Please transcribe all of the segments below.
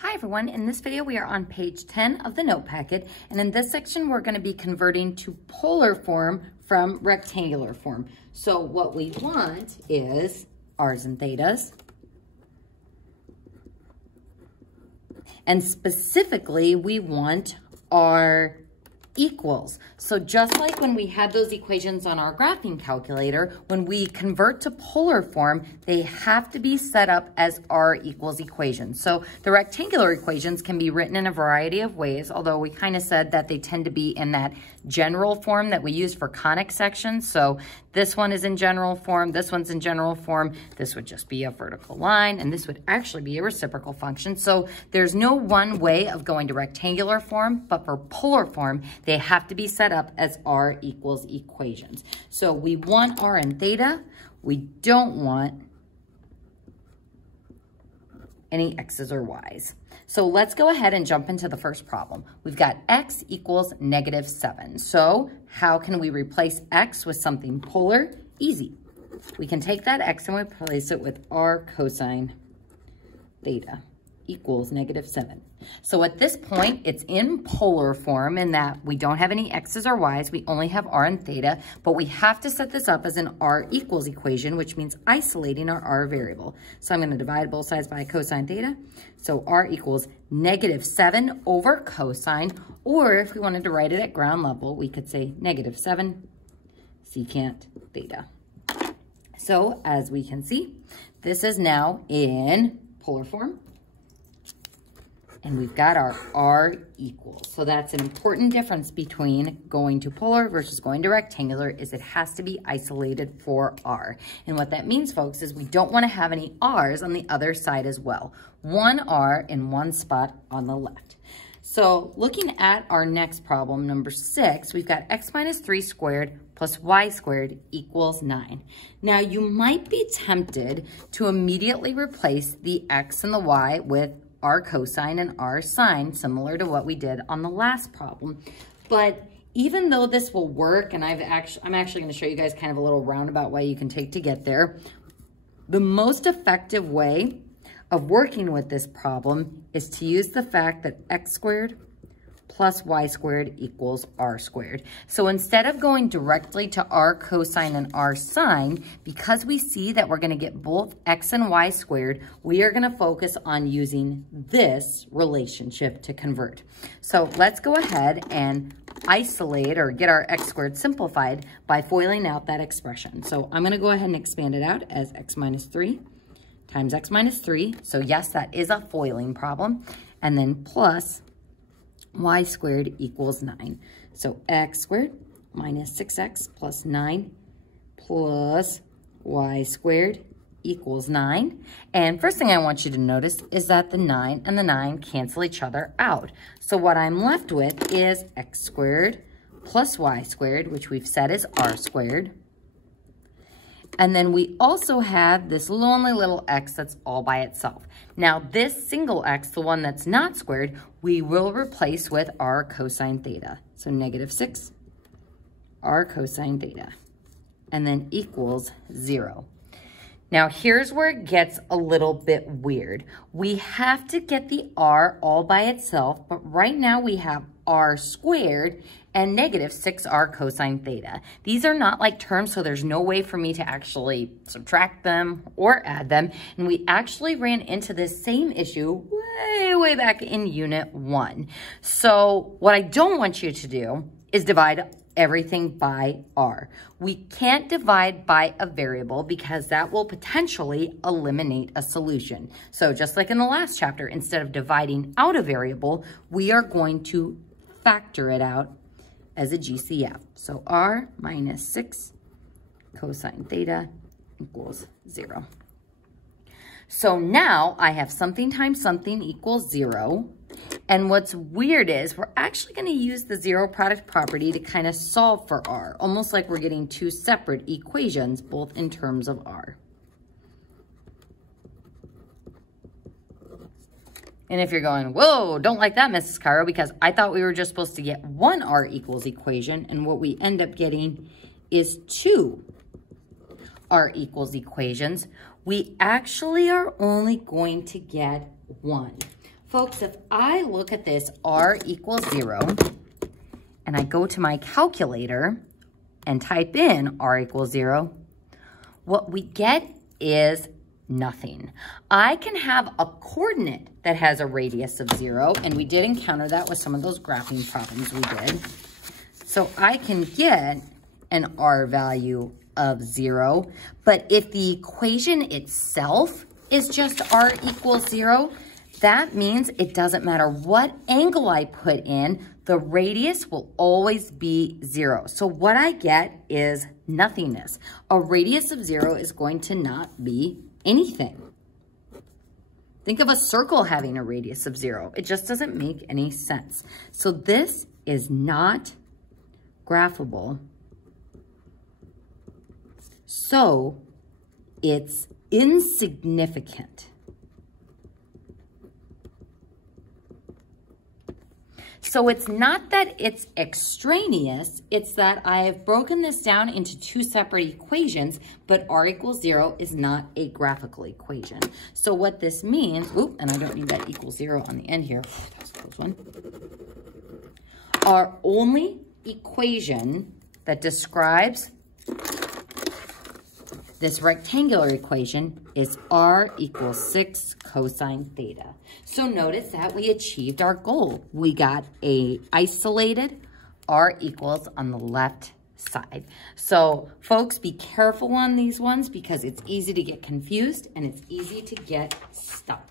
Hi everyone, in this video we are on page 10 of the note packet, and in this section we're going to be converting to polar form from rectangular form. So what we want is r's and thetas, and specifically we want r equals. So just like when we had those equations on our graphing calculator, when we convert to polar form, they have to be set up as r equals equations. So the rectangular equations can be written in a variety of ways, although we kind of said that they tend to be in that general form that we use for conic sections. So this one is in general form, this one's in general form, this would just be a vertical line, and this would actually be a reciprocal function. So there's no one way of going to rectangular form, but for polar form, they have to be set up as r equals equations. So we want r and theta, we don't want any x's or y's. So let's go ahead and jump into the first problem. We've got x equals -7. So how can we replace x with something polar? Easy. We can take that x and replace it with r cosine theta equals -7. So at this point, it's in polar form in that we don't have any x's or y's, we only have r and theta, but we have to set this up as an r equals equation, which means isolating our r variable. So I'm going to divide both sides by cosine theta. So r equals -7 over cosine, or if we wanted to write it at ground level, we could say -7 secant theta. So as we can see, this is now in polar form. And we've got our r equals. So that's an important difference between going to polar versus going to rectangular, is it has to be isolated for r. And what that means, folks, is we don't want to have any r's on the other side as well. One r in one spot on the left. So looking at our next problem, number 6, we've got x minus 3 squared plus y squared equals 9. Now you might be tempted to immediately replace the x and the y with r cosine and r sine, similar to what we did on the last problem. But even though this will work, and I'm actually going to show you guys kind of a little roundabout way you can take to get there, the most effective way of working with this problem is to use the fact that x squared plus y squared equals r squared. So instead of going directly to r cosine and r sine, because we see that we're going to get both x and y squared, we are going to focus on using this relationship to convert. So let's go ahead and isolate or get our x squared simplified by foiling out that expression. So I'm going to go ahead and expand it out as x minus 3 times x minus 3. So yes, that is a foiling problem. And then plus y squared equals 9. So x squared minus 6x plus 9 plus y squared equals 9. And first thing I want you to notice is that the 9 and the 9 cancel each other out. So what I'm left with is x squared plus y squared, which we've said is r squared. And then we also have this lonely little x that's all by itself. Now this single x, the one that's not squared, we will replace with r cosine theta. So -6 r cosine theta, and then equals 0. Now here's where it gets a little bit weird. We have to get the r all by itself, but right now we have r squared and -6r cosine theta. These are not like terms, so there's no way for me to actually subtract them or add them. And we actually ran into this same issue way back in unit 1. So what I don't want you to do is divide everything by r. We can't divide by a variable because that will potentially eliminate a solution. So just like in the last chapter, instead of dividing out a variable, we are going to factor it out as a GCF. So r minus 6 cosine theta equals 0. So now I have something times something equals 0. And what's weird is we're actually going to use the zero product property to kind of solve for r, almost like we're getting two separate equations, both in terms of r. And if you're going, whoa, don't like that, Mrs. Cairo, because I thought we were just supposed to get one r equals equation, and what we end up getting is two r equals equations. We actually are only going to get one. Folks, if I look at this r equals 0, and I go to my calculator and type in r equals 0, what we get is nothing. I can have a coordinate that has a radius of 0, and we did encounter that with some of those graphing problems we did. So I can get an r value of 0, but if the equation itself is just r equals 0, that means it doesn't matter what angle I put in, the radius will always be 0. So what I get is nothingness. A radius of 0 is going to not be anything. Think of a circle having a radius of 0. It just doesn't make any sense. So this is not graphable. So it's insignificant. So it's not that it's extraneous, it's that I have broken this down into two separate equations, but r equals 0 is not a graphical equation. So what this means, and I don't need that equals 0 on the end here. That's a close one. Our only equation that describes this rectangular equation is r equals 6 cosine theta. So notice that we achieved our goal. We got a isolated r equals on the left side. So folks, be careful on these ones because it's easy to get confused and it's easy to get stuck.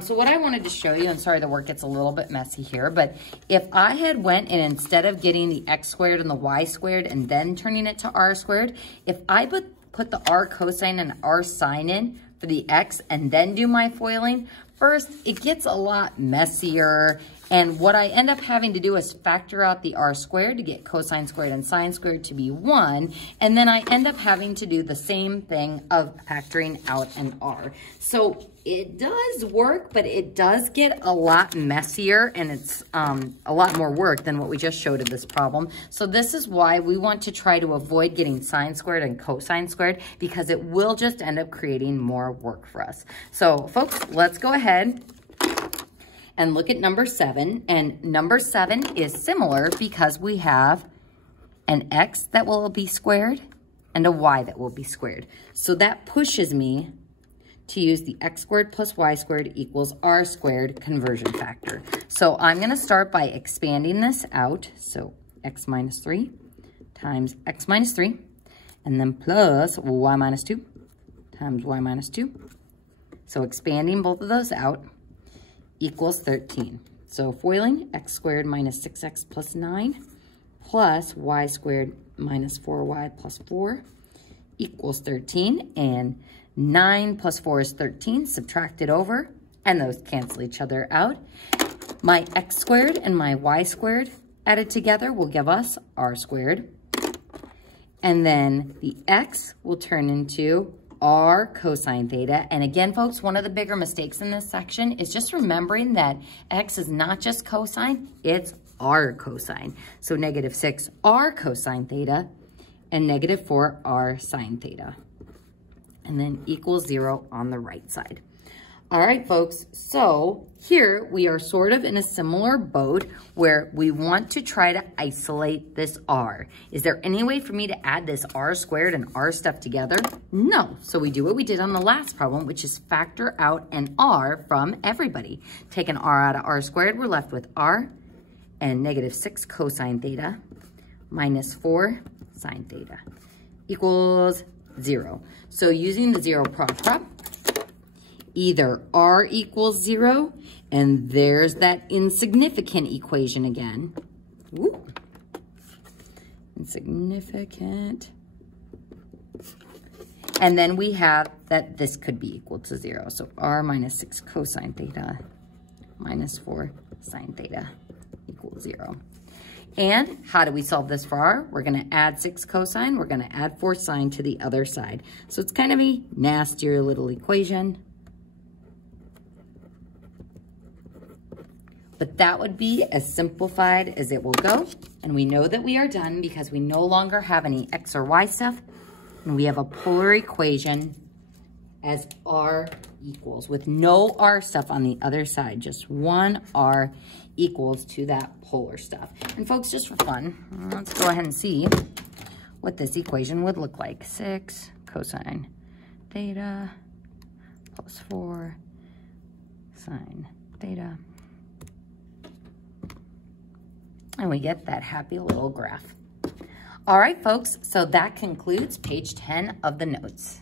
So what I wanted to show you, and sorry the work gets a little bit messy here, but if I had went and instead of getting the x squared and the y squared and then turning it to r squared, if I put the r cosine and r sine in for the x and then do my foiling, first, it gets a lot messier. And what I end up having to do is factor out the r squared to get cosine squared and sine squared to be 1. And then I end up having to do the same thing of factoring out an r. So it does work, but it does get a lot messier and it's a lot more work than what we just showed in this problem. So this is why we want to try to avoid getting sine squared and cosine squared because it will just end up creating more work for us. So folks, let's go ahead and look at number 7. And number 7 is similar because we have an x that will be squared and a y that will be squared. So that pushes me to use the x squared plus y squared equals r squared conversion factor. So I'm going to start by expanding this out. So x minus 3 times x minus 3, and then plus y minus 2 times y minus 2. So expanding both of those out equals 13. So foiling x squared minus 6x plus 9 plus y squared minus 4y plus 4 equals 13. And 9 plus 4 is 13. Subtract it over, and those cancel each other out. My x squared and my y squared added together will give us r squared. And then the x will turn into r cosine theta. And again, folks, one of the bigger mistakes in this section is just remembering that x is not just cosine, it's r cosine. So negative 6 r cosine theta and negative 4 r sine theta. And then equals 0 on the right side. All right, folks, so here we are sort of in a similar boat where we want to try to isolate this r. Is there any way for me to add this r squared and r stuff together? No. So we do what we did on the last problem, which is factor out an r from everybody. Take an r out of r squared, we're left with r and negative 6 cosine theta minus 4 sine theta equals 0. So using the 0 prop, either r equals 0, and there's that insignificant equation again. Ooh. Insignificant. And then we have that this could be equal to 0. So r minus 6 cosine theta minus 4 sine theta equals 0. And how do we solve this for r? We're going to add 6 cosine. We're going to add 4 sine to the other side. So it's kind of a nastier little equation. But that would be as simplified as it will go. And we know that we are done because we no longer have any x or y stuff. And we have a polar equation as r equals with no R stuff on the other side. Just one R equals to that polar stuff. And folks, just for fun, let's go ahead and see what this equation would look like. 6 cosine theta plus 4 sine theta. And we get that happy little graph. All right, folks, so that concludes page 10 of the notes.